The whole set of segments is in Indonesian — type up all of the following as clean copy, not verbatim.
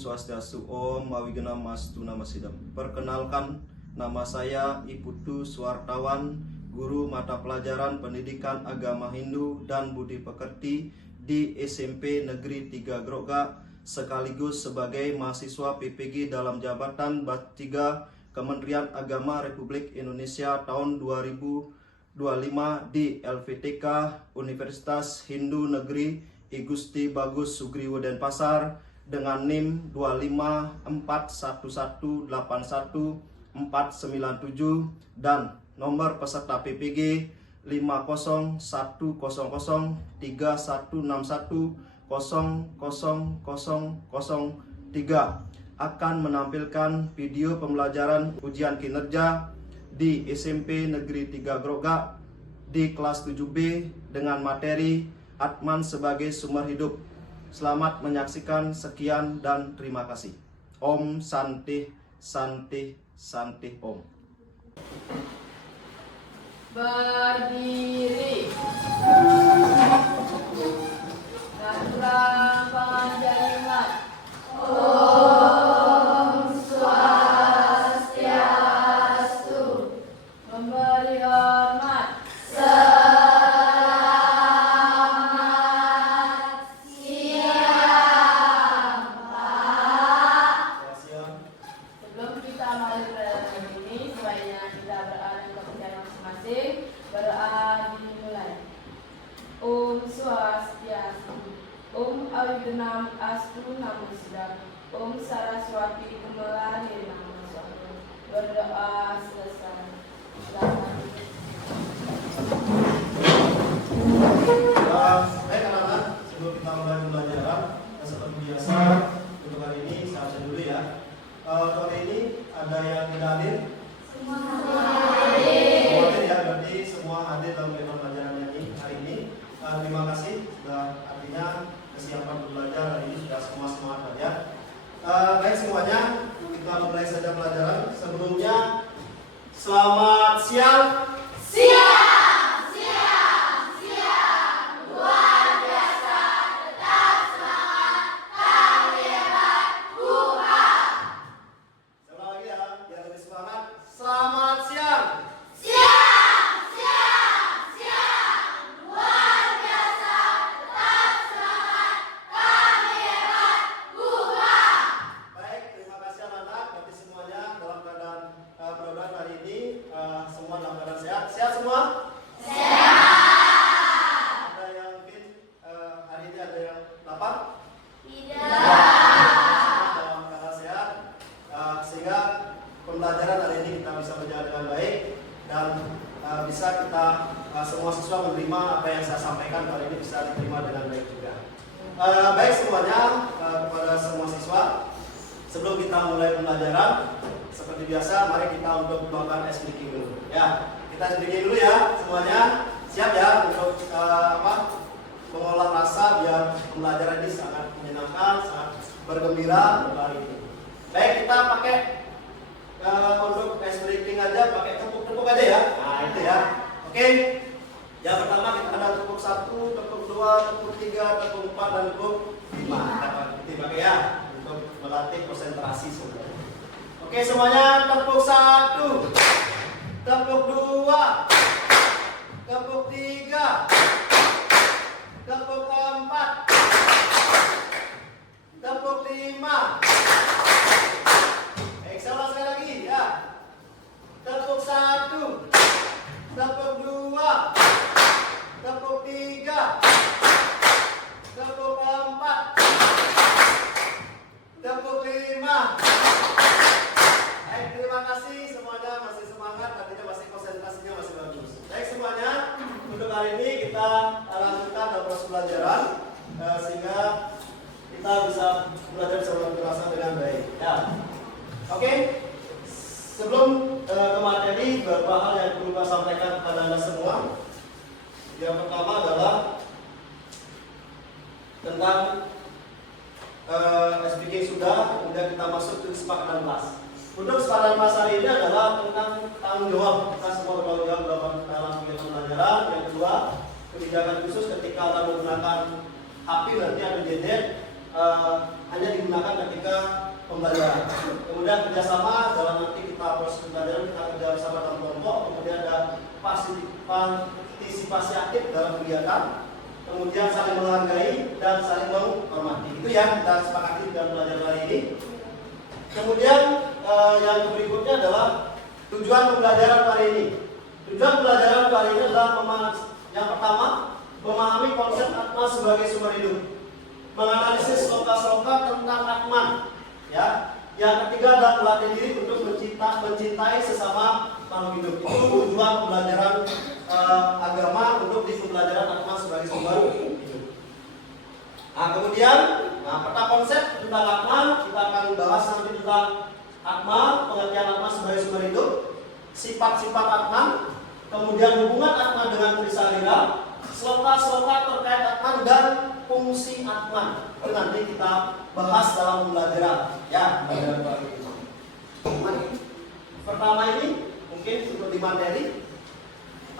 Swastiastu, Om Awigenam Astu Namasidam. Perkenalkan, nama saya Iputu Suartawan, guru mata pelajaran Pendidikan Agama Hindu dan Budi Pekerti di SMP Negeri 3 Grogak, sekaligus sebagai mahasiswa PPG dalam jabatan Bat 3 Kementerian Agama Republik Indonesia tahun 2025 di LVTK Universitas Hindu Negeri I Gusti Bagus Sugriwo Denpasar dengan NIM 251181497 dan nomor peserta PPG 5010310003 akan menampilkan video pembelajaran ujian kinerja di SMP Negeri 3 Grogak di kelas 7B dengan materi Atman sebagai sumber hidup. Selamat menyaksikan, sekian dan terima kasih. Om Santi Santi Santi Om. Berdiri. Dan ulang panjang. Om Swastiastu. Memberi hormat. Berdoa dimulai. Om Swastiastu, Om Awigenam Astu Namasidam, Om Saraswati Kumalari Namasyarakat. Berdoa selesai. Baik anak-anak, sebelum kita mulai pembelajaran, seperti biasa untuk hari ini saya absen dulu ya. Untuk hari ini ada yang tidak hadir? Semua hadir ya, berarti semua hadir dalam pembelajaran hari ini. Terima kasih, sudah artinya kesiapan belajar hari ini sudah semua semangat ya. Baik semuanya, kita mulai saja pelajaran. Sebelumnya, selamat siang. Pembelajaran hari ini kita bisa berjalan dengan baik dan bisa kita semua siswa menerima apa yang saya sampaikan hari ini bisa diterima dengan baik juga. Baik semuanya, kepada semua siswa, sebelum kita mulai pembelajaran seperti biasa, mari kita untuk melakukan ice breaking dulu. Ya, kita ice breaking dulu ya semuanya. Siap ya untuk mengolah rasa biar pembelajaran ini sangat menyenangkan, sangat bergembira untuk hari ini. Baik, kita pakai untuk ice breaking aja pakai tepuk-tepuk aja ya. Nah itu ya. Oke. Yang pertama kita ada tepuk 1, tepuk 2, tepuk 3, tepuk 4 dan tepuk 5. Kita pakai ya untuk melatih konsentrasi semua. Oke semuanya, tepuk 1, tepuk 2, tepuk 3, tepuk 4, tepuk 5. Salah sekali lagi ya. Tepuk 1, tepuk 2, tepuk 3, tepuk 4, tepuk 5. Baik, terima kasih semuanya, masih semangat, artinya masih konsentrasinya masih bagus. Baik semuanya, untuk hari ini kita lanjutkan dalam proses pelajaran sehingga kita bisa belajar bersama terasa dengan baik. Ya. Oke, sebelum ke materi, beberapa hal yang perlu saya sampaikan kepada Anda semua. Yang pertama adalah tentang speaking sudah, kemudian kita masuk ke kesepakatan kelas. Untuk kesepakatan kelas hari ini adalah tentang tanggung jawab. Kita semua bertanggung jawab dalam kegiatan pelajaran. Yang kedua, kebijakan khusus ketika Anda menggunakan HP nanti ada gadget. hanya digunakan ketika pembelajaran. Kemudian kerjasama dalam nanti kita proses pembelajaran kita kerja bersama dalam kelompok. Kemudian ada partisipasi aktif dalam kegiatan. Kemudian saling menghargai dan saling menghormati. Itu yang kita sepakati dalam pelajaran hari ini. Kemudian yang berikutnya adalah tujuan pembelajaran hari ini. Tujuan pembelajaran hari ini adalah yang pertama, memahami konsep Atma sebagai sumber hidup, menganalisis sloka-sloka tentang Atman, ya. Yang ketiga adalah melatih diri untuk mencintai sesama makhluk hidup. Itu tujuan pembelajaran agama untuk di pembelajaran Atma sebagai sumber hidup. Nah, kemudian peta konsep tentang Atman, kita akan bahas nanti tentang Atma, pengertian Atma sebagai sumber hidup, sifat-sifat Atman, kemudian hubungan Atman dengan Trisarira, sloka-sloka terkait Atman dan fungsi Atman. Itu nanti kita bahas dalam pembelajaran, ya, pembelajaran baru ini. Pertama ini mungkin untuk di materi,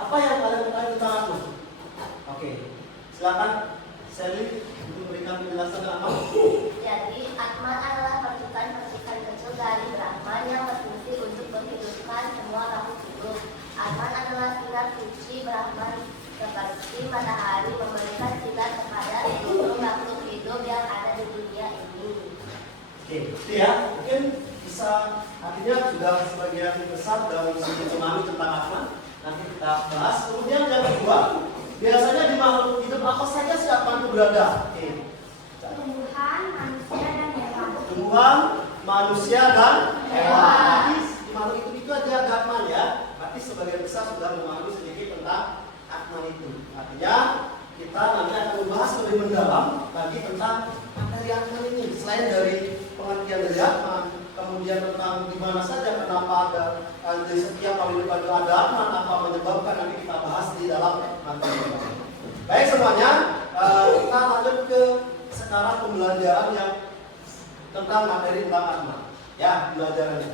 apa yang kalian ketahui tentang Atman? Oke, silakan Sally untuk memberikan penjelasan ke Atman. Jadi, Atman adalah percikan-percikan kecil dari Brahman yang berfungsi untuk menghidupkan semua makhluk hidup. Atman adalah sinar suci Brahman seperti matahari memberikan sinar kepada seluruh makhluk hidup yang ada di dunia ini. Oke, itu ya, mungkin bisa artinya sudah sebagian besar dalam segi memahami tentang Atman. Nanti kita bahas. Kemudian yang kedua, biasanya di makhluk hidup apa saja si Atman itu berada? Oke. Tumbuhan, manusia, dan hewan. Tumbuhan, manusia dan hewan. Jadi di makhluk hidup itu aja ada Atman ya. Berarti sebagian besar sudah memahami sedikit tentang Atman itu. Artinya kita nanti akan membahas lebih mendalam lagi tentang materi Atman ini. Selain dari pengertian dari Atman, kemudian tentang di mana saja kenapa ada di setiap makhluk hidup ada Atman, apa menyebabkan, nanti kita bahas di dalam materi. Baik semuanya, kita lanjut ke sekarang pembelajaran yang tentang materi tentang Atman. Ya, pembelajarannya.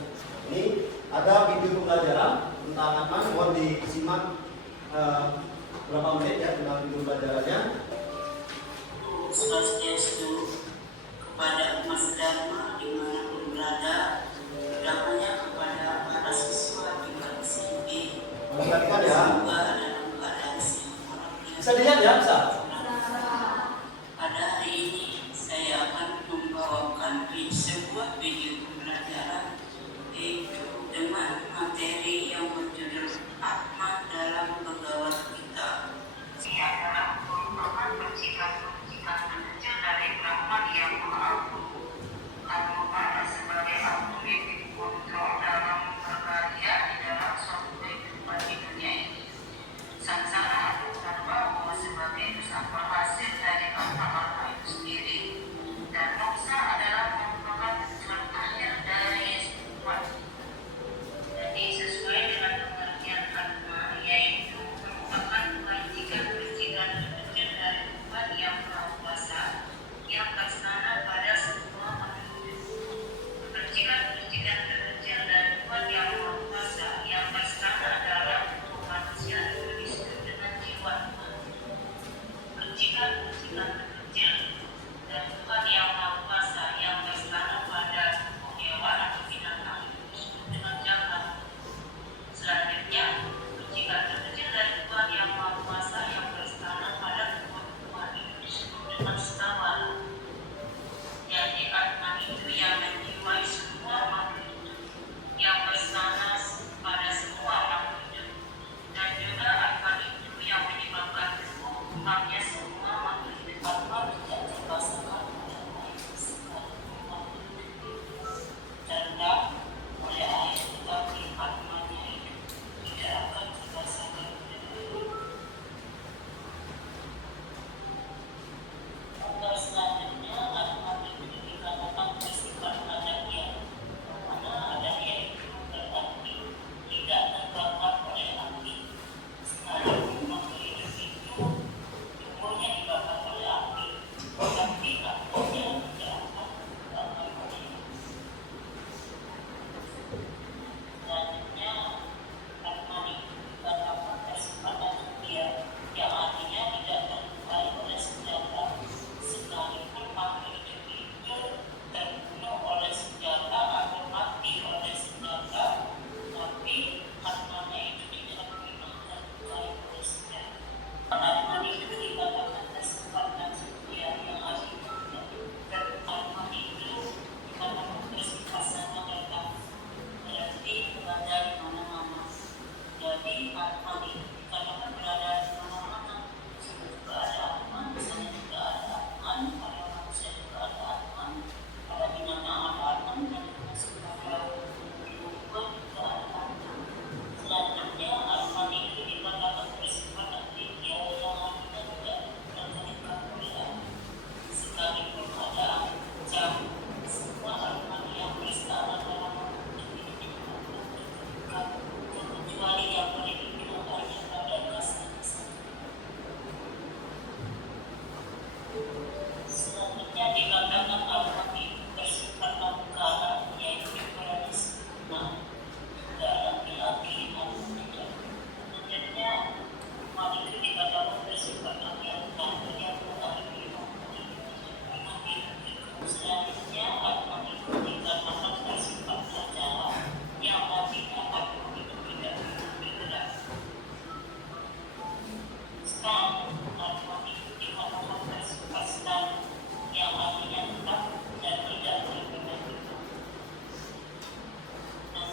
Ini ada video pembelajaran tentang Atman, mohon disimak berapa menit ya tentang video pembelajarannya. Swastiastu kepada Mas Dharma dimanapun berada, damanya kepada para siswa di sini. Perhatikan ya. Semoga dalam keadaan sehat. Bisa dilihat ya, bisa. Pada hari ini saya akan membawakan sebuah video pembelajaran yaitu dengan materi yang berjudul Atma dalam Bhagavad Gita. Ia adalah merupakan percikan-percikan kecil dari Brahman yang Maha Agung. Atma sebagai agung yang dikontrol dalam berkarya di dalam suatu kehidupan di dunia ini. Sangsara atau karma sebagai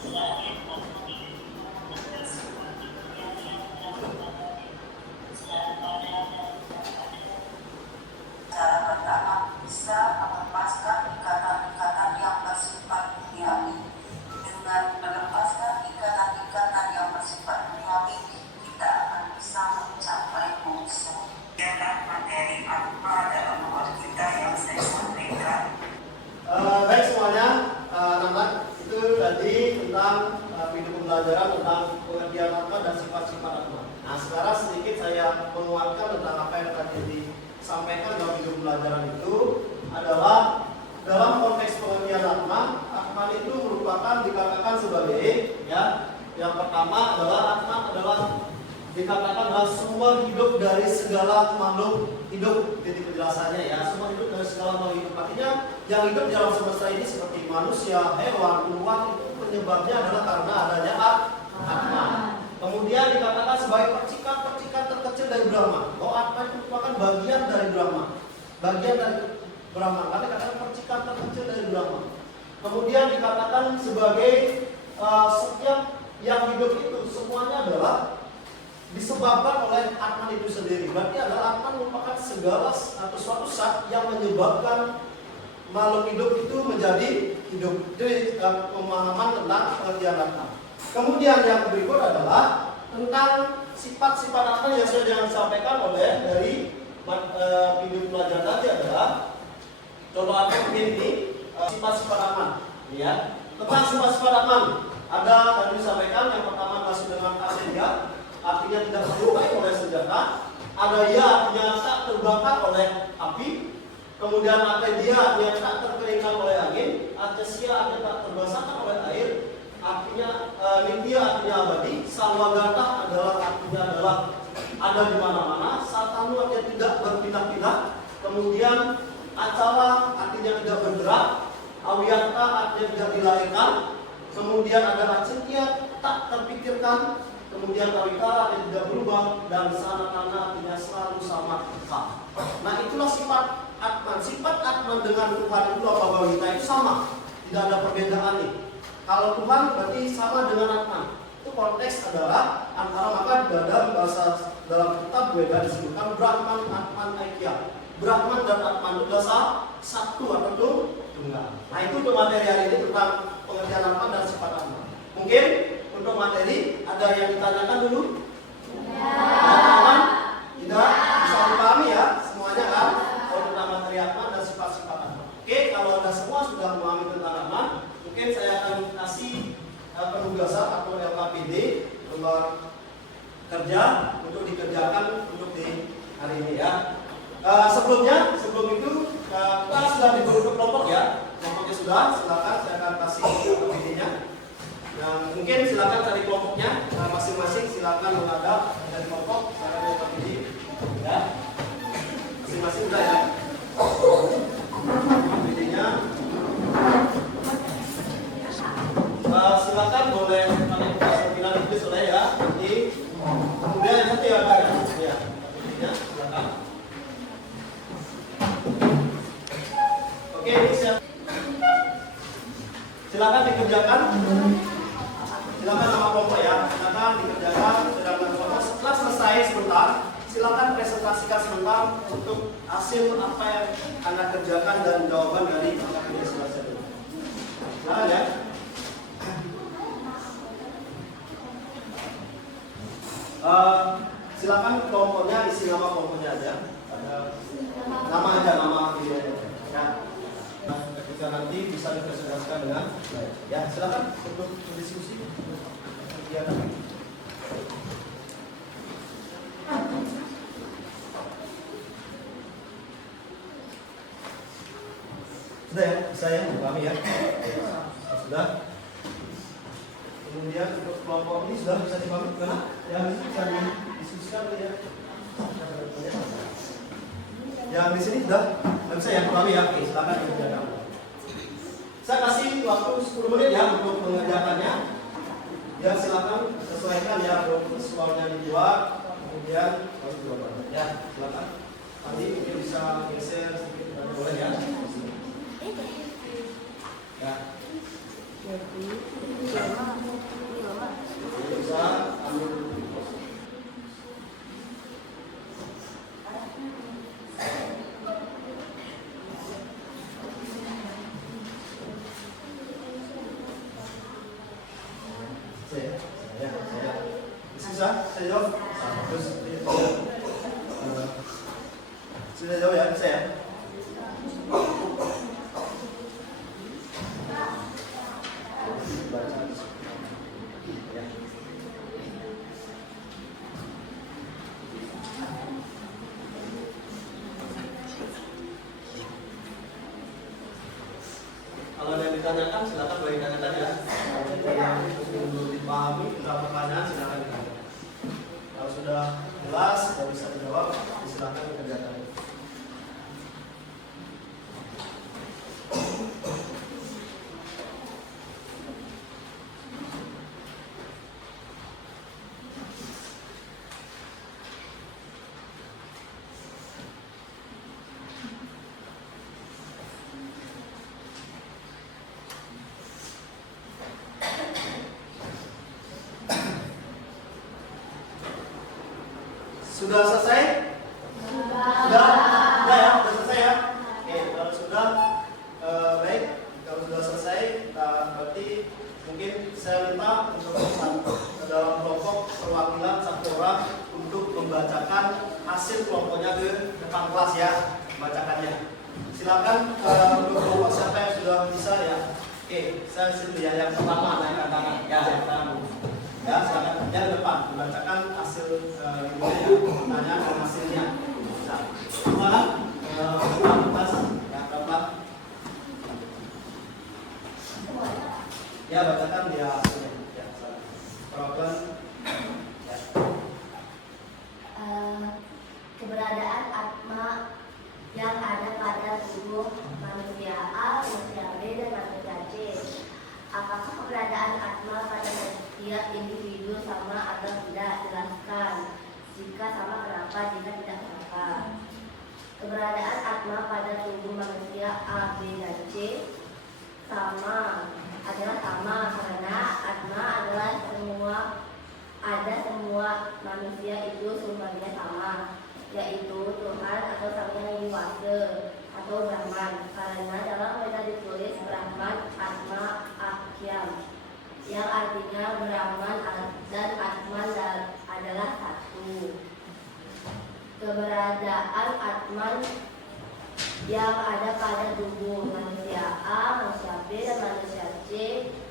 Cara pertama, bisa melepaskan ikatan-ikatan yang bersifat duniawi. Dengan melepaskan ikatan-ikatan yang bersifat duniawi, kita akan bisa mencapai moksa. Kegiatan materi apa dalam buat kita yang saya sampaikan? Baik semuanya, anak-anak, itu tadi tentang video pembelajaran tentang pengertian atma dan sifat-sifat atma. Nah, sekarang sedikit saya menguatkan tentang apa yang tadi disampaikan dalam video pembelajaran itu adalah dalam konteks pengertian atma. Atma itu merupakan dikatakan sebagai yang pertama adalah atma adalah dikatakan adalah semua hidup dari segala makhluk hidup. Titik penjelasannya semua hidup dari segala makhluk hidup. Artinya yang hidup di alam semesta ini seperti manusia, hewan, tumbuhan itu penyebabnya adalah karena adanya atma. Kemudian dikatakan sebagai percikan-percikan terkecil dari Brahma. Bahwa atma itu merupakan bagian dari Brahma. Bagian dari Brahma. Karena dikatakan percikan terkecil dari Brahma. Kemudian dikatakan sebagai setiap yang hidup itu semuanya adalah disebabkan oleh atman itu sendiri. Berarti adalah atman merupakan segala atau suatu zat yang menyebabkan makhluk hidup itu menjadi hidup. Jadi pemahaman tentang pengertian atman. Kemudian yang berikut adalah tentang sifat-sifat atman yang sudah disampaikan oleh dari video pelajaran tadi adalah contoh atman ini sifat-sifat atman. Ya, tentang sifat-sifat atman ada tadi disampaikan yang pertama masuk dengan asedia, artinya tidak terlukai oleh senjata. Ada ya artinya tak terbakar oleh api. Kemudian atedia artinya tak terkeringkan oleh angin. Atesia artinya tak terbasahkan oleh air. Artinya nitya artinya abadi. Salwagata artinya ada di mana-mana. Satanu artinya tidak berpindah-pindah. Kemudian acala artinya tidak bergerak. Awiyata artinya tidak dilahirkan. Kemudian ada acintya tak terpikirkan. Kemudian awikara yang tidak berubah, dan sanatana artinya selalu sama kekal. Nah, itulah sifat atman. Sifat atman dengan Tuhan itu apa kita itu sama, tidak ada perbedaan nih. Kalau Tuhan berarti sama dengan atman. Itu konteks adalah antara maka dalam bahasa dalam kitab Weda disebutkan Brahman, Atman, Aikya. Brahman dan Atman itu adalah satu atau tunggal. Nah, itu untuk materi hari ini tentang pengertian atman dan sifat atman. Mungkin untuk materi ada yang ditanyakan dulu? Teman-teman? Tidak? Bisa dipahami ya semuanya kan? Kalau tentang materi atman dan sifat-sifat atman. Oke, kalau Anda semua sudah memahami tentang atman, mungkin saya akan kasih penugasan atau LKPD, lembar kerja untuk dikerjakan untuk di hari ini ya. Sebelum itu kita sudah diberi kelompok ya. Kelompoknya sudah, silakan saya akan kasih LKPD-nya. Nah, mungkin silakan cari kelompoknya, masing-masing silakan menghadap dari kelompok, saya mau LKPD ya. Masing-masing sudah ya. LKPD-nya. Silakan boleh kalian buka sembilan itu sudah ya. Nanti kemudian nanti ada ya. LKPD-nya silakan. Oke, ini silakan dikerjakan. Silakan sama kelompok ya. Silakan dikerjakan dengan kelompok. Setelah selesai sebentar, silakan presentasikan sebentar untuk hasil apa yang Anda kerjakan dan jawaban dari LKPD selesai. Silakan ya. Silakan kelompoknya isi nama kelompoknya aja. Nama aja, nama dia ya. Nah, ketika nanti bisa dipresentasikan dengan baik. Ya, silakan untuk berdiskusi. Sudah ya, bisa ya, pahami ya. Sudah. Kemudian untuk kelompok ini sudah bisa dipahami karena yang ini bisa didiskusikan ya. Yang di sini sudah bisa ya, pahami ya. Oke, silakan dikerjakan. Saya kasih waktu 10 menit ya untuk mengerjakannya. Ya, silakan sesuaikan ya, visualnya dibuat, kemudian harus dibuat. Ya, silakan. Nanti mungkin bisa geser sedikit, boleh ya. Ya. Bisa ambil saya. Bisa, saya jawab. Terus sudah jawab ya, bisa ya. Kalau ada yang ditanyakan, silakan boleh ditanyakan ya. Yang belum dipahami, sudah pertanyaan, silakan ditanyakan. Kalau sudah jelas, sudah bisa dijawab, silakan dikerjakan. Sudah selesai? Sudah ya? Sudah selesai ya? Oke, kalau sudah baik. Kalau sudah selesai, berarti mungkin saya minta untuk dalam kelompok perwakilan satu orang untuk membacakan hasil kelompoknya ke depan kelas ya, membacakannya. Silakan untuk kelompok siapa yang sudah bisa ya. Oke, saya sini ya yang pertama naikkan tangan. Ya, yang pertama. Ya, silakan yang depan membacakan hasil pertanyaan dan hasilnya. Semua atas yang depan. Ya, bacakan dia hasilnya. Ya, perwakilan. Ya. Keberadaan atma yang ada pada tubuh manusia A, manusia B, dan manusia C. Apakah keberadaan atma pada setiap individu sama atau tidak? Jelaskan. Jika sama, kenapa? Jika tidak, kenapa? Keberadaan atma pada tubuh manusia A, B, dan C adalah sama karena atma adalah semua manusia itu sumbernya sama, yaitu Tuhan atau Sang Yang Widi Wasa atau Brahman. Karena dalam Weda ditulis Brahman, Atma, Akyam, yang artinya Brahman dan Atman adalah satu. Keberadaan Atman yang ada pada tubuh manusia A, manusia B, dan manusia C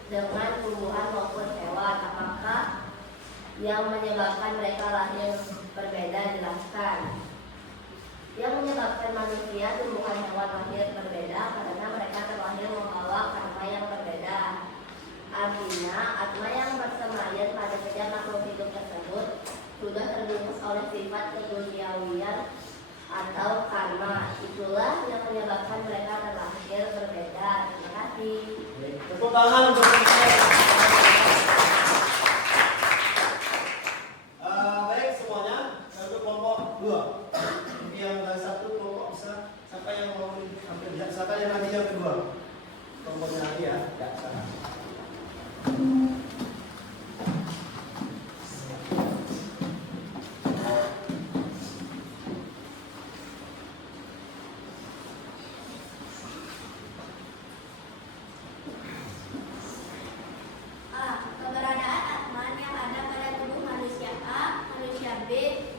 dengan tumbuhan maupun hewan. Apakah yang menyebabkan mereka lahir berbeda? Jelaskan. Yang menyebabkan manusia, tumbuhan, hewan lahir berbeda karena mereka terlahir membawa karma yang berbeda. Artinya, atma yang bersemayam pada setiap makhluk hidup tersebut sudah terbungkus oleh sifat keduniawian atau karma. Itulah yang menyebabkan mereka terlahir berbeda. Terima kasih. Tepuk tangan untuk baik semuanya. Untuk kelompok 2. Yang dari satu kelompok bisa. Siapa yang mau ambil? Siapa yang nanti yang kedua? Kelompoknya nanti ya. Ya, sana. Keberadaan atman yang ada pada tubuh manusia A, manusia B,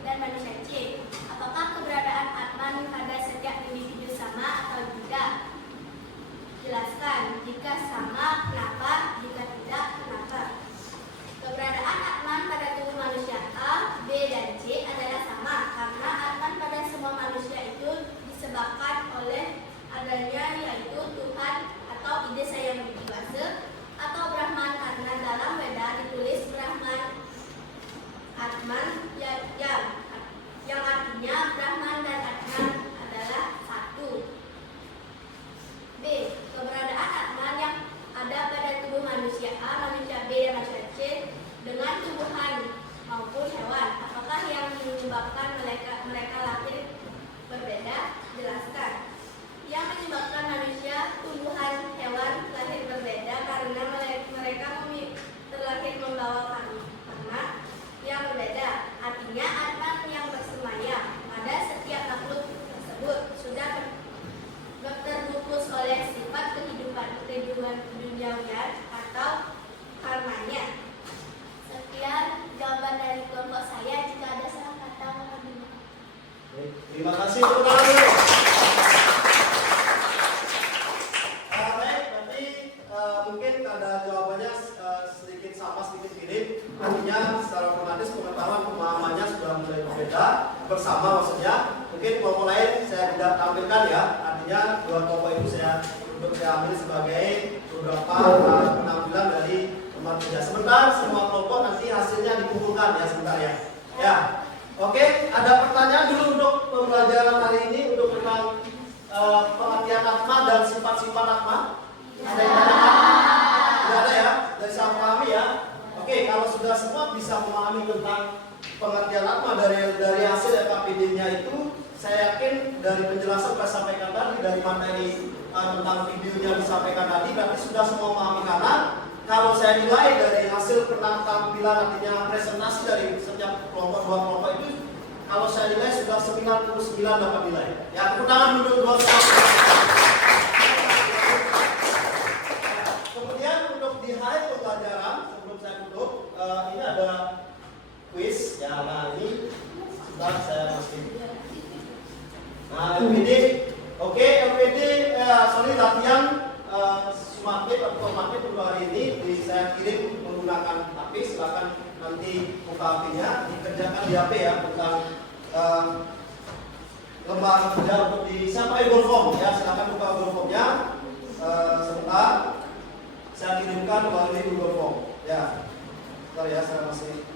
dan manusia C. Apakah keberadaan atman pada setiap individu sama atau tidak? Jelaskan. Jika sama, kenapa? Jika tidak, kenapa? Keberadaan atman pada tubuh manusia A, B, dan C adalah sama karena atman pada semua manusia itu disebabkan oleh adanya yaitu Tuhan atau ide Sang Yang Widi Wasa atau Brahman, karena dalam Weda ditulis Brahman, Atman, yang artinya Brahman dan Atman adalah satu. B. Keberadaan Atman yang ada pada tubuh manusia A, manusia B, dan manusia C dengan tumbuhan maupun hewan. Apakah yang menyebabkan mereka lahir berbeda? Jelaskan. Yang menyebabkan manusia, tumbuhan, hewan lahir berbeda karena Terima kasih, tepuk tangan dulu. Baik, nanti mungkin ada jawabannya sedikit sama, sedikit mirip. Artinya secara otomatis pengetahuan pemahamannya sudah mulai berbeda bersama maksudnya. Mungkin kelompok lain saya tidak tampilkan ya. Artinya dua kelompok itu saya ambil sebagai beberapa penampilan dari teman kerja. Sebentar semua kelompok nanti hasilnya dikumpulkan ya sebentar ya. Ya, oke. Ada pertanyaan dulu untuk pembelajaran hari ini untuk tentang pengertian atma dan sifat-sifat atma. Ada yang tanyakan? Tidak ada ya? Dari saya pahami ya. Oke, kalau sudah semua bisa memahami tentang pengertian atma dari hasil FKPD-nya itu, saya yakin dari penjelasan saya sampaikan tadi, dari materi tentang videonya disampaikan tadi, berarti sudah semua memahami. Karena kalau saya nilai dari hasil penampilan artinya presentasi dari setiap kelompok dua kelompok itu, kalau saya nilai sudah 99 dapat nilai. Ya, tepuk tangan dulu dua kelompok. Kemudian untuk di akhir pembelajaran sebelum saya tutup, ini ada quiz. Ya, nah ini sebentar saya masukin. Nah, LPD, oke, LPD, sorry latihan Sumatip atau formatip untuk hari ini saya kirim menggunakan HP. Silakan nanti buka HP-nya, dikerjakan di HP ya tentang lembar kerja untuk di sampai Google Form ya. Silakan buka Google Form-nya sebentar. Saya kirimkan melalui Google Form ya. Sebentar ya, saya masih.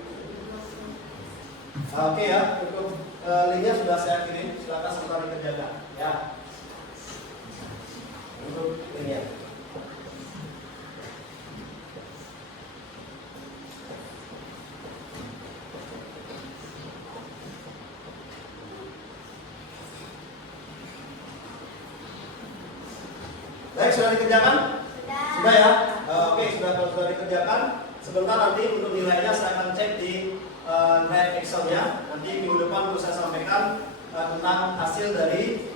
Oke ya, untuk linknya sudah saya kirim. Silakan sebentar dikerjakan ya. Untuk linknya. Baik, sudah dikerjakan? Sudah ya? Oke, sudah dikerjakan. Sebentar nanti untuk nilainya saya akan cek di drive Excel-nya. Nanti minggu depan untuk saya sampaikan tentang hasil dari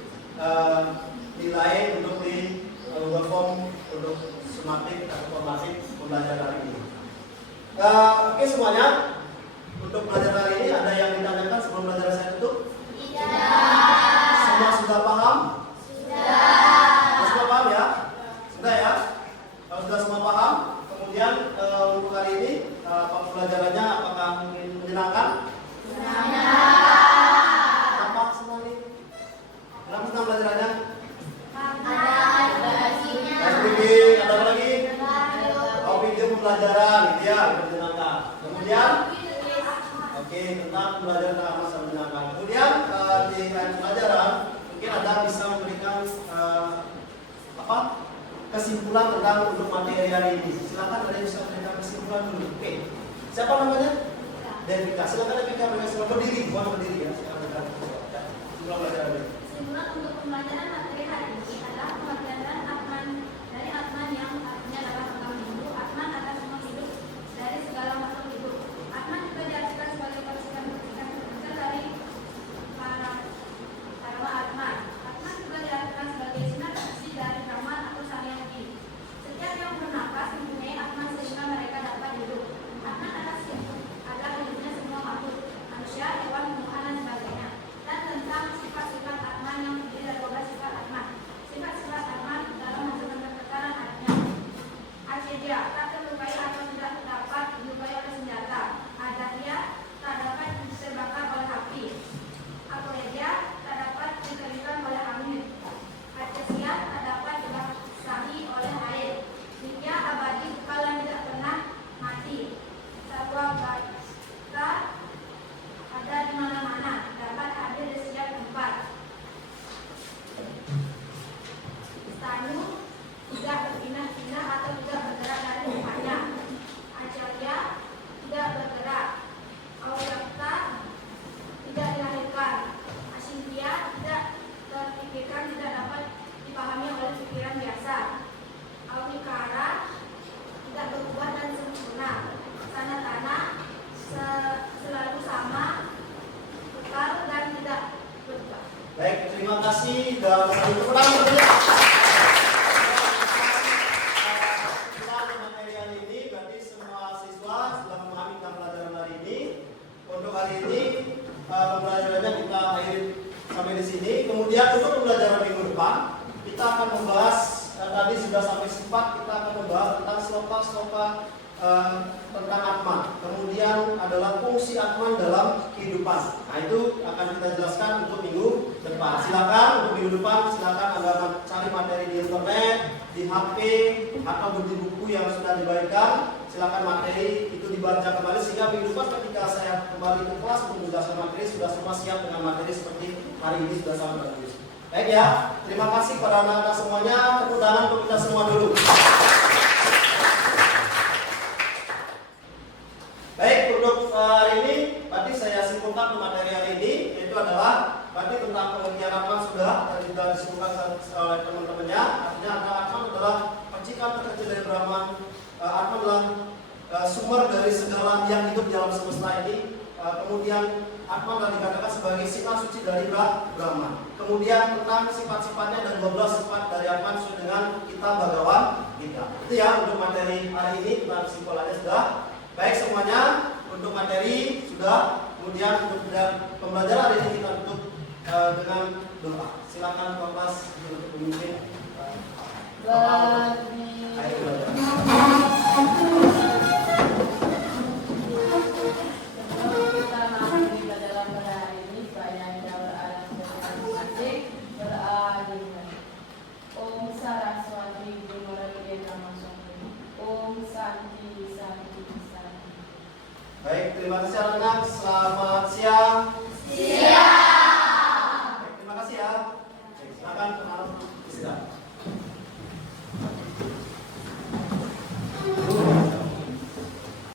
nilai untuk di Google Form untuk Sumatip atau formatif pembelajaran hari ini. Oke semuanya, untuk pelajaran hari ini ada yang ditanyakan sebelum pelajaran saya tutup? Tidak. Semua sudah paham? Sudah. Sudah paham ya? Sudah ya? Kalau sudah semua paham, kemudian untuk hari ini pembelajarannya apakah mungkin menyenangkan? Apa semua ini? Kenapa senang pelajarannya? Ada apa lagi? Oh, video pembelajaran, gitu ya, menyenangkan. Kemudian, oke, tentang pembelajaran apa yang menyenangkan. Kemudian di pelajaran mungkin ada bisa memberikan kesimpulan tentang untuk materi hari ini. Silakan ada yang bisa memberikan kesimpulan dulu. Oke, siapa namanya? Devika. Silakan Devika berikan berdiri, bukan berdiri ya. Silakan berikan kesimpulan pelajaran ini. Kesimpulan untuk pembelajaran materi hari ini adalah pembelajaran Atman dari Atman yang artinya adalah tentang hidup. Atman adalah semua hidup dari segala makhluk hidup. Atman juga diartikan sebagai percikan-percikan kecil dari para Atman. Atman juga diartikan sebagai sinar isi dari Brahman atau Sang Yang Widi. Setiap yang bernapas mempunyai Atman sehingga mereka dapat hidup. Atman adalah hidupnya semua makhluk, manusia, hewan, tumbuhan dan sebagainya. Dan tentang sifat-sifat Atman yang terdiri dari 12 sifat Atman. Sifat-sifat Atman dalam menghasilkan tekanan artinya Acedia, tak terlukai atau tidak dapat dilukai oleh senjata. Adalia, tak dapat diterbangkan oleh api. Apolegia, tak dapat dikeringkan oleh angin. Artesia, tak dapat dibasahi oleh air. Nitya, abadi, kekal dan tidak pernah mati. Satwa bata ada di mana-mana, dapat hadir di setiap tempat. Stanu tidak berpindah-pindah atau tidak bergerak dari tempatnya. Acarya tidak bergerak. Auyakta tidak dilahirkan. Asintya tidak terpikirkan, tidak dapat dipahami oleh pikiran biasa. Aukikara tidak berubah dan sempurna. Sanatana selalu sama, kekal dan tidak berubah. Baik, terima kasih dan tepuk tangan tentunya. Materi hari ini berarti semua siswa sudah memahami tentang pelajaran hari ini. Untuk hari ini pembelajarannya kita akhiri sampai di sini. sini. Kemudian untuk pembelajaran minggu depan kita akan membahas tadi sudah sampai sifat, kita akan membahas tentang sloka tentang Atman. Kemudian adalah fungsi Atman dalam kehidupan. Nah itu akan kita jelaskan untuk minggu depan. Silakan untuk minggu depan, silakan Anda cari materi di internet, di HP atau di buku yang sudah dibagikan. Silakan materi itu dibaca kembali sehingga minggu depan ketika saya kembali ke kelas untuk menjelaskan materi sudah semua siap dengan materi seperti hari ini sudah sangat bagus. Baik ya, terima kasih kepada anak-anak semuanya. Tepuk tangan untuk kita semua dulu. Baik, untuk hari ini berarti saya simpulkan materi hari ini yaitu adalah berarti tentang pengertian Atman sudah dan juga disimpulkan oleh teman-temannya. Artinya Atman adalah percikan terkecil dari Brahman. Atman adalah sumber dari segala yang hidup di alam semesta ini. Kemudian Atman adalah dikatakan sebagai sifat suci dari Brahman. Kemudian tentang sifat-sifatnya dan 12 sifat dari Atman sesuai dengan kitab Bhagavad Gita. Itu ya untuk materi hari ini, tentang kesimpulannya sudah. Baik semuanya, untuk materi sudah. Kemudian untuk pembelajaran hari ini kita tutup dengan doa. Silakan Pak Bas untuk memimpin. Om Saraswati Gurumaraja Namaswati. Om Santi Santi Santi. Baik, terima kasih anak-anak. Selamat siang.